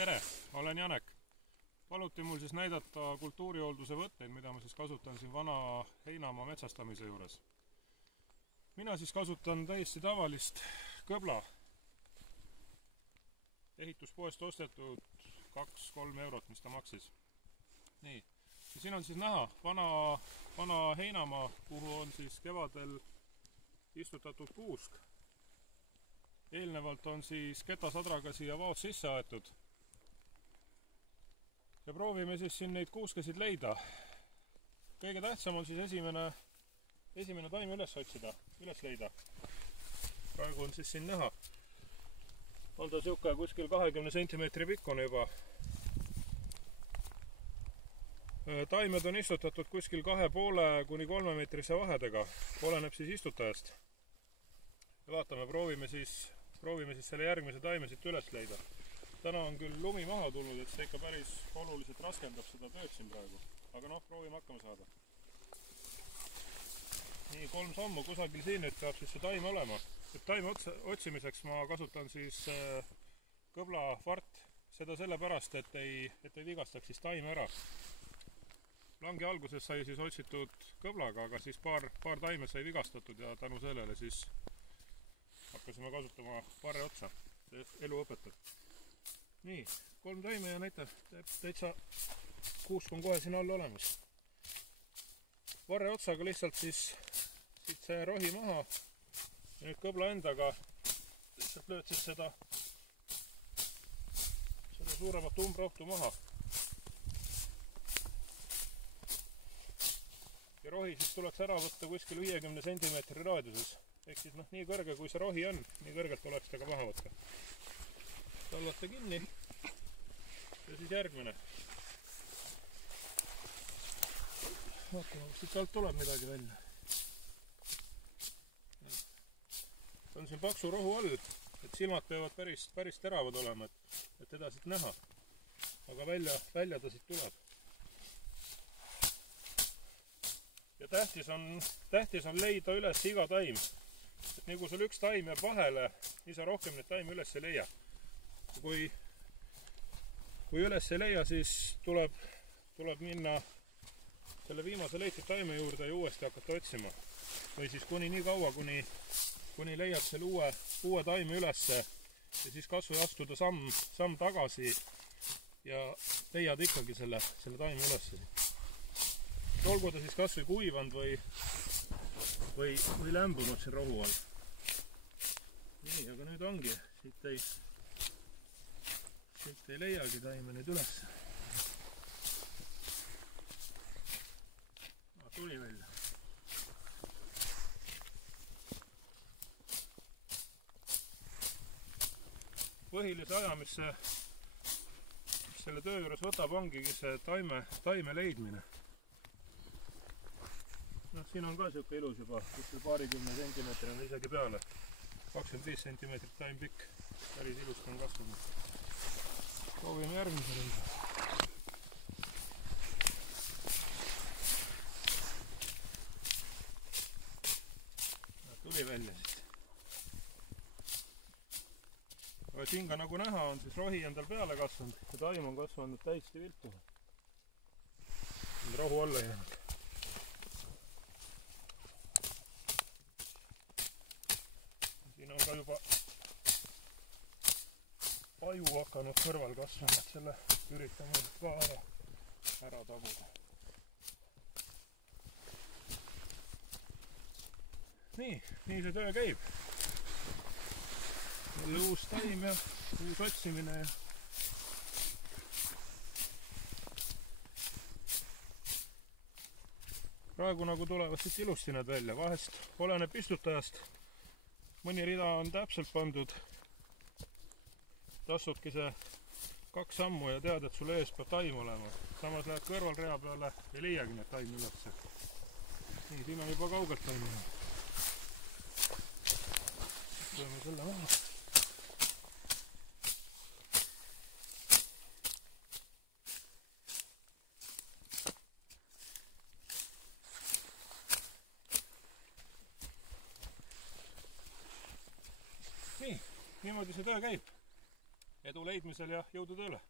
Tere, olen Janek. Paluti mul siis näidata kultuurihoolduse võtteid, mida ma siis kasutan siin vana heinamaa metsastamise juures. Mina siis kasutan täiesti tavalist kõbla. Ehituspoest ostetud 2-3 eurot, mis ta maksis. Nii, ja siin on siis näha vana heinamaa, kuhu on siis kevadel istutatud kuusk. Eelnevalt on siis ketasadraga siia vaod sisse aetud. Ja proovime siis siin neid kuuskasid leida. Kõige tähtsam on siis esimene taim üles leida. Praegu on siis siin näha. On ta siuke kuskil 20 cm pikkune juba. Taimed on istutatud kuskil 2,5 kuni 3 meetrise vahedega. Oleneb siis istutajast. Ja vaatame, proovime siis selle järgmise taime siit üles leida. Täna on küll lumi maha tulnud, et see ikka päris oluliselt raskendab seda tööd siin praegu. Aga noh, proovime hakkama saada. Nii, 3 sammu kusagil siin nüüd peab siis see taim olema. Et taime otsimiseks ma kasutan siis kõbla fart. Seda sellepärast, et ei vigastaks siis taime ära. Langi alguses sai siis otsitud kõblaga, aga siis paar taime sai vigastatud ja tänu sellele siis hakkasime kasutama varre otsa. See elu õpetab. Nii, 3 taime ja näite, täitsa kuusk on kohe siin all olemas. Varre otsaga lihtsalt siis siit see rohi maha ja nüüd kõbla endaga lihtsalt lööd siis seda suuremat umbrohtu maha. Ja rohi siis tuleks ära võtta kuskil 50 cm raadiuses. Ehk siis nii kõrge kui see rohi on, nii kõrgelt tuleks ta ka maha võtta. Talvata kinni ja siis järgmine. Vaatame, kas siit alt tuleb midagi välja. On siin paksu rohu all, et silmad peavad päris teravad olema, et teda siit näha. Aga välja ta siit tuleb. Ja tähtis on leida üles iga taim. Et nii kui sul üks taim jääb vahele, nii sa rohkem neid taime üles ei leia. Kui üles ei leia, siis tuleb minna selle viimase leitud taime juurde ja uuesti hakata otsima. Või siis kuni nii kaua, kuni leiad selle uue taime ülesse ja siis kas või astuda samm tagasi ja leiad ikkagi selle taime ülesse. Olgu ta siis kas või kuivanud või lämbunud siin rohu all. Nii, aga nüüd ongi. Siit ei leiagi taime nüüd üles. Tuli välja. Põhilise aja, mis selle töö juures võtab, ongigi see taime leidmine. Siin on ka siuke ilus juba, kuskil paarikümne sentimeetri on isegi peale. 25 cm taim pikk. Päris ilust on kasvanud. Proovime järgmise leida. Tuli välja siit. Aga siin ka nagu näha on siis rohi endal peale kasvanud ja taim on kasvanud täiesti viltu. Rohu alla jäänud. Siin on ka juba aju hakanud kõrval kasvama, et selle üritame ka ära taguda. Nii see töö käib. Jälle uus taim ja uus otsimine ja praegu nagu tulevad siit ilusti need välja. Vahest oleneb istutajast. Mõni rida on täpselt pandud. Astudki see 2 sammu ja tead, et sul ees peab taim olema. Samas lähed kõrval rea peale ja leiagi need taim ülesse. Nii, siin on juba kaugelt taim. Võime selle maha. Nii, niimoodi see töö käib. edu leidmisel ja jõudu tööle!